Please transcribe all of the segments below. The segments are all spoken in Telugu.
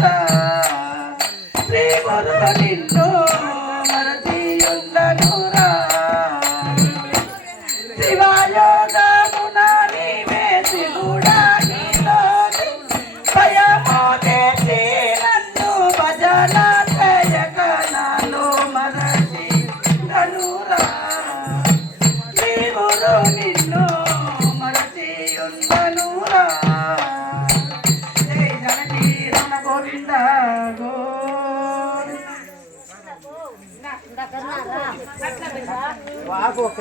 Bye. బాగా ఒక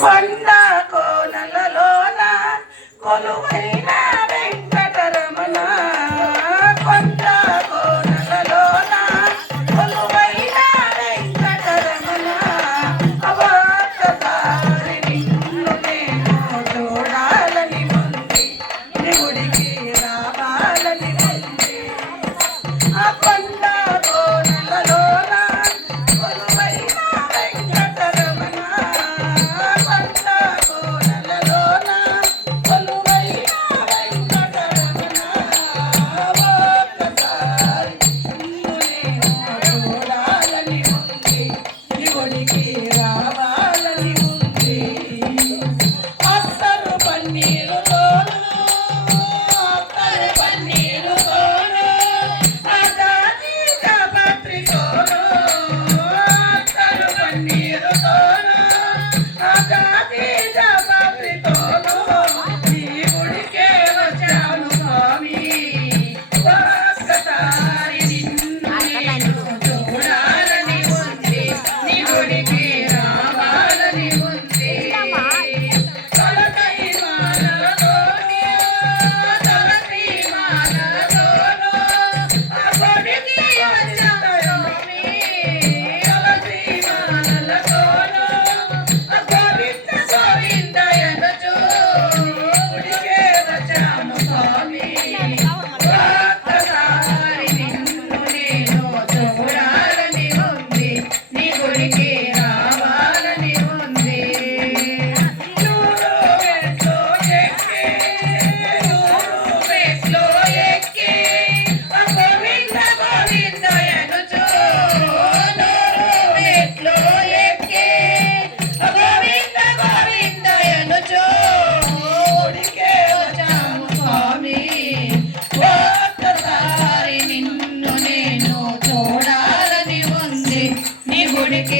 కొండ కొలువైన Apanhar.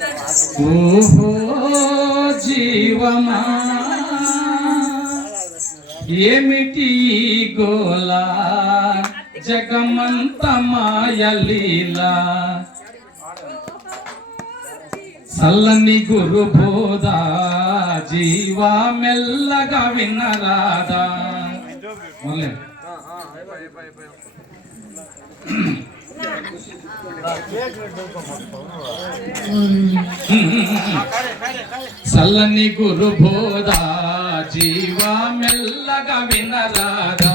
ఓహో జీవమా? ఏమిటి గోలా జగమంత మాయలీలా సల్లని గురు బోధ జీవా మెల్లగా వినరాదా? సల్లని గురు బోధ జీవా మెల్లగా వినరాదా.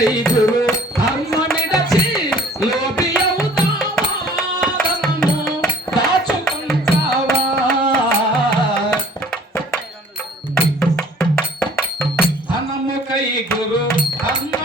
ధనము గురు ధర్మమిడచి లోభియవుతావా దాచుకుంటావా? ధనము కై గురు ధర్మమిడచి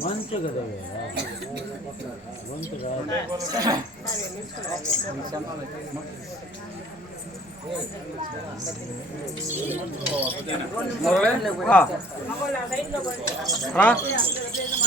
మంచు కదా మంచు రా.